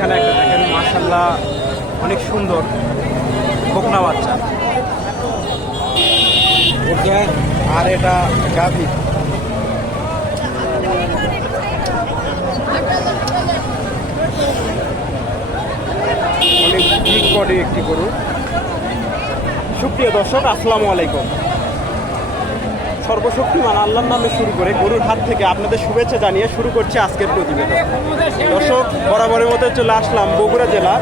এখানে একটা দেখেন মাসাল্লাহ অনেক সুন্দর বকনা বাচ্চা। আর এটা গাভী। বডি একটি গরু। সুপ্রিয় দর্শক, আসসালামু আলাইকুম। সর্বশক্তিমান আল্লাহর নামে শুরু করে গরুর হাত থেকে আপনাদের শুভেচ্ছা জানিয়ে শুরু করছি আজকের প্রতিবেদন। দর্শক, বরাবরের মতো চলে আসলাম বগুড়া জেলা,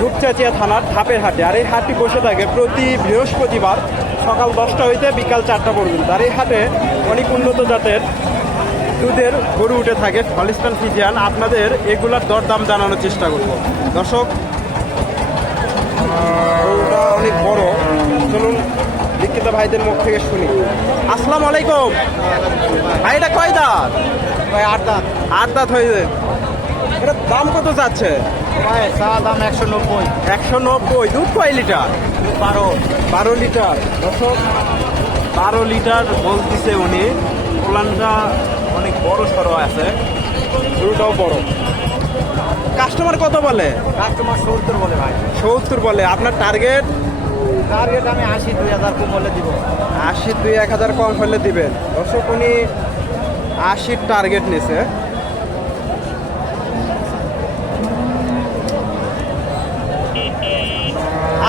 রূপচাচিয়া থানার ধাপের হাটে। আর এই হাটটি বসে থাকে প্রতি বৃহস্পতিবার সকাল দশটা হইতে বিকাল চারটা পর্যন্ত। আর এই হাটে অনেক উন্নত জাতের দুধের গরু উঠে থাকে হলিস্টান ফিজিয়ান। আপনাদের এগুলার দরদাম জানানোর চেষ্টা করব। দর্শক গরুটা অনেক বড় চলুন বিক্রেতা ভাইদের মুখ থেকে শুনি। আসসালামু আলাইকুম। ভাই এটা কয় দাঁত? ভাই আট দাম আট দাঁত হয়েছে। এটা দাম কত যাচ্ছে? ভাই চা দাম একশো নব্বই। একশো নব্বই। দুধ কয় লিটার? বারো। বারো লিটার। দর্শক বারো লিটার বলতেছে উনি। ওলানটা অনেক বড় সড়ো আছে। গরুটাও বড়। কাস্টমার কত বলে? কাস্টমার সত্তর বলে ভাই। সত্তর বলে। আপনার টার্গেট? টার্গেট আমি আশি দুই হাজার কম হলে দিব। আশি দুই এক হাজার কম হলে দিবেন। দর্শক উনি আশির টার্গেট নিছে।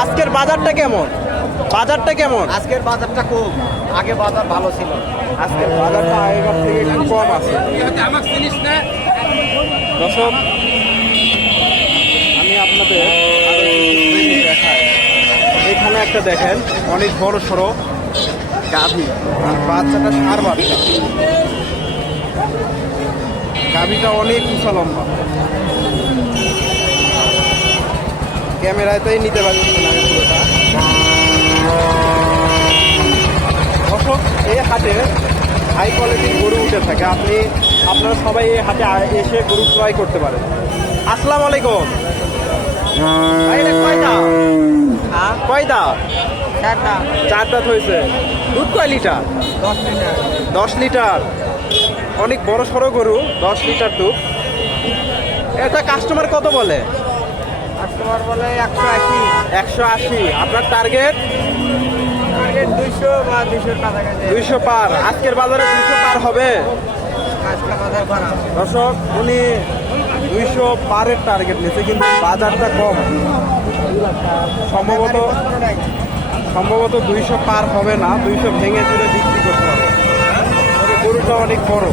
আজকের বাজারটা কেমন? বাজারটা কেমন? আজকের বাজারটা কম আগে বাজার ভালো ছিল। আজকের বাজারটা আগেকার থেকে একটু কম আছে। দর্শক আমি আপনাদের আরও একটু জিনিস দেখাই এখানে একটা দেখেন। অনেক বড় সড়ো গাভী। বাচ্চাটা সার বাচ্চা। গাভীটা অনেক উঁচা লম্বা। ক্যামেরাতেই নিতে পারছি না আমি পুরোটা দর্শক এই হাটে হাই কোয়ালিটির গরু উঠে থাকে। আপনি, আপনারা সবাই এই আ- এসে গরু ক্রয় করতে পারেন। আসসালামু আলাইকুম। কয় দাঁত? চারটা চার দাঁত হয়েছে দুধ কয় লিটার? দশ লিটার। দশ লিটার। অনেক বড় সড়ো গরু দশ লিটার দুধ। এটা কাস্টমার কত বলে? কাস্টমার বলে একশো আশি। একশো আশি। আপনার টার্গেট টার্গেট দুইশো পার। আজকের বাজারে দুইশো পার হবে? দর্শক উনি দুইশো পারের টার্গেট নিয়েছে কিন্তু বাজারটা কম। সম্ভবত সম্ভবত দুইশো পার হবে না দুইশো ভেঙে চুরে বিক্রি করতে হবে। তবে গরুটা অনেক বড়।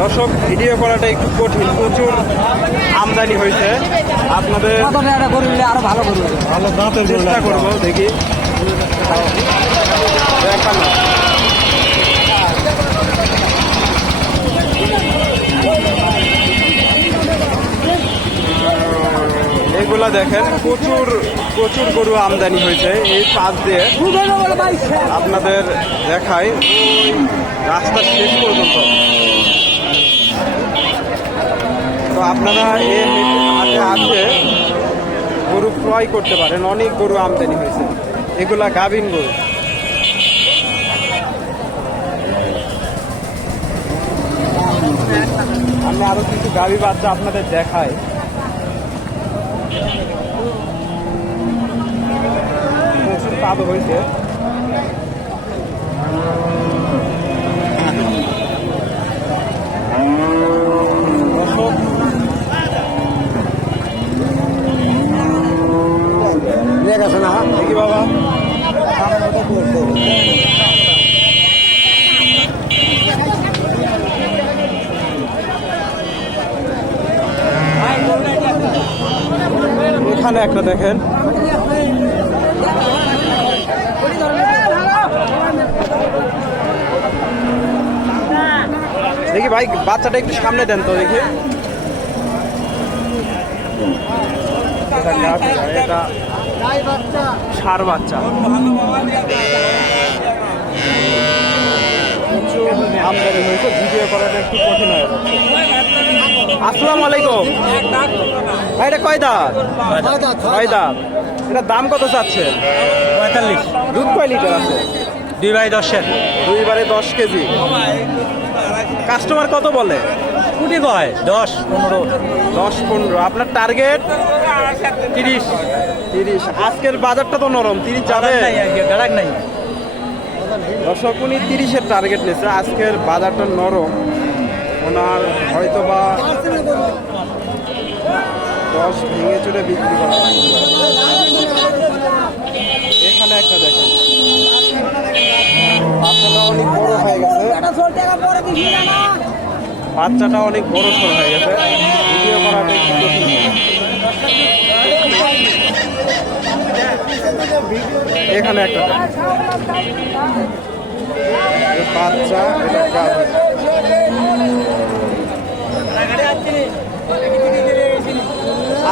দর্শক ভিডিও করাটা একটু কঠিন। প্রচুর আমদানি হয়েছে। আপনাদের আরও ভালো গরু ভালো চেষ্টা করব দেখি। এগুলা দেখেন, প্রচুর প্রচুর গরু আমদানি হয়েছে এই পাশ দিয়ে। আপনাদের দেখাই, রাস্তা শেষ পর্যন্ত। তো আপনারা এই হাটে আসে গরু ক্রয় করতে পারেন, অনেক গরু আমদানি হয়েছে। এগুলা গাভিন গরু। আমি আরও কিছু গাভি বাচ্চা আপনাদের দেখাই। প্রচুর কাদো হয়েছে দর্শক গেছে না দেখি বাবা এখানে একটা দেখেন। দেখি ভাই বাচ্চাটা একটু সামনে দেন তো দেখি। এটা ষাঁড় বাচ্চা। প্রচুর আমদানি হয়েছে ভিডিও করাটা একটু কঠিন হয়ে যাচ্ছে। আসসালামু আলাইকুম। ভাই এটা কয় দাঁত? কয় দাঁত? এটা দাম কত চাচ্ছে পঁয়তাল্লিশ। দুধ কয় লিটার আছে? দুই বাই দশের। দুইবারে দশ কেজি। কাস্টমার কত বলে? কুটি কয়? দশ পনেরো। দশ পনেরো। আপনার টার্গেট? তিরিশ। তিরিশ। আজকের বাজারটা তো নরম। তিরিশ যাবে? গাড়াক নাই। দর্শক উনি তিরিশের টার্গেট নিয়েছে। আজকের বাজারটা নরম। ওনার হয়তো বা দশ ভেঙে চুরে বিক্রি করা এখানে একটা দেখেন। বাচ্চাটা অনেক বড় হয়ে গেছে। বাচ্চাটা অনেক বড় সড় হয়ে গেছে। এখানে একটা বাচ্চা, এটা গাভী।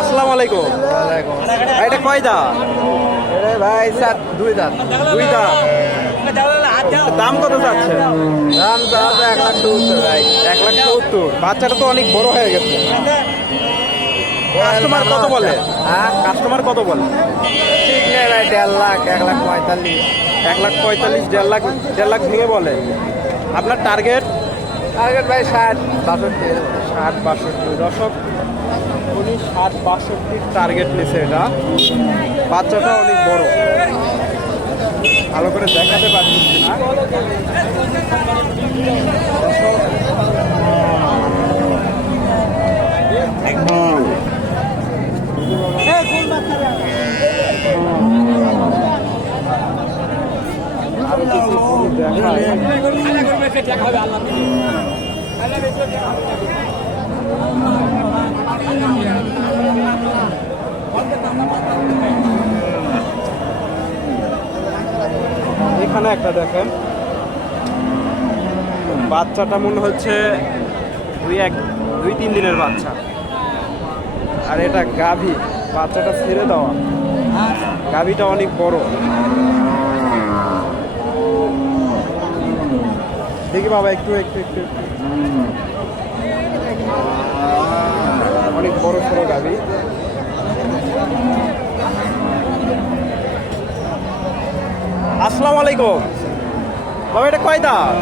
আসসালামু আলাইকুম। এটা কয় দা ভাই স্যার দুই দাঁত। দুই দাম কত যাচ্ছে? দাম এক লাখ সত্তর ভাই। এক লাখ সত্তর। বাচ্চাটা তো অনেক বড় হয়ে গেছে। কাস্টমার কত বলে? হ্যাঁ? কাস্টমার কত বলে? ঠিক নেই ভাই দেড় লাখ এক লাখ পঁয়তাল্লিশ। এক লাখ পঁয়তাল্লিশ দেড় লাখ দেড় লাখ বলে। আপনার টার্গেট টার্গেট ভাই ষাট বাষট্টি ষাট বাষট্টি। দশক উনি ষাট বাষট্টির টার্গেট নিছে এটা। বাচ্চাটা অনেক বড়। ভালো করে দেখাতে পারছি না। দেখায়। এখানে একটা দেখেন। বাচ্চাটা মনে হচ্ছে দুই এক দুই তিন দিনের বাচ্চা। আর এটা গাভী। বাচ্চাটা ছেড়ে দেওয়া। গাভীটা অনেক বড়। দেখি বাবা, একটু একটু একটু। একটু। অনেক বড় সড়ো গাভী আসসালামু আলাইকুম বাবা এটা কয় দাঁত?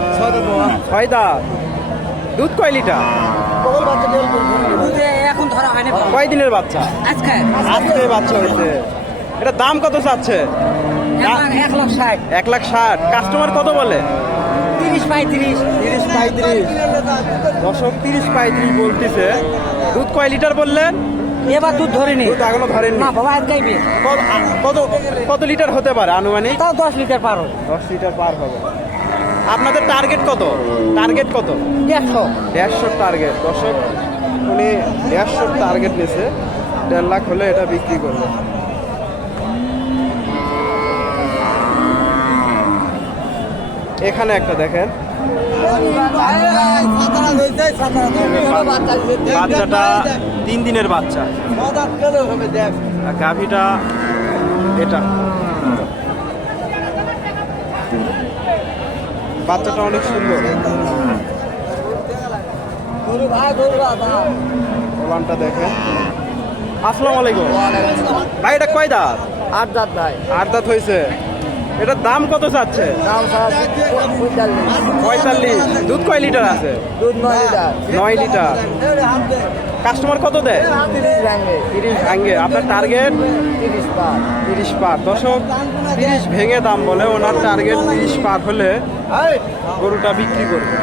ছয় দাঁত। দুধ কয় লিটার? কয় দিনের বাচ্চা? আজকে আজকে বাচ্চা হয়েছে। এটা দাম কত চাচ্ছে? এক লাখ ষাট। এক লাখ ষাট কাস্টমার কত বলে? তিরিশ পঁয়ত্রিশ। তিরিশ পঁয়ত্রিশ। দশক তিরিশ পঁয়ত্রিশ বলতেছে। দুধ কয় লিটার বললেন এবার দুধ ধরেনি। এখনও ধরেনি না বাবা আজকাইবে কত কত কত লিটার হতে পারে আনুমানিক? তাও দশ লিটার পার হবে। দশ লিটার পার হবে। আপনাদের টার্গেট কত? টার্গেট কত? দেড়শো। দেড়শো টার্গেট দশক উনি দেড়শোর টার্গেট নিয়েছে দেড় লাখ হলে এটা বিক্রি করবে। এখানে একটা দেখেন। বাচ্চাটা তিন দিনের বাচ্চা। গাভীটা এটা। বাচ্চাটা অনেক সুন্দর। ওলানটা দেখেন। আসসালামু আলাইকুম। ভাই এটা কয় দাঁত? আট দাঁত ভাই। আট দাঁত হয়েছে। এটার দাম কত চাচ্ছে? দাম পঁয়তাল্লিশ। দুধ কয় লিটার আছে? দুধ নয় লিটার। নয় লিটার। কাস্টমার কত দেয়? তিরিশ ভাঙ্গে আপনার টার্গেট তিরিশ পার তিরিশ পার দশক তিরিশ ভেঙে দাম বলে ওনার টার্গেট তিরিশ পার হলে গরুটা বিক্রি করবে।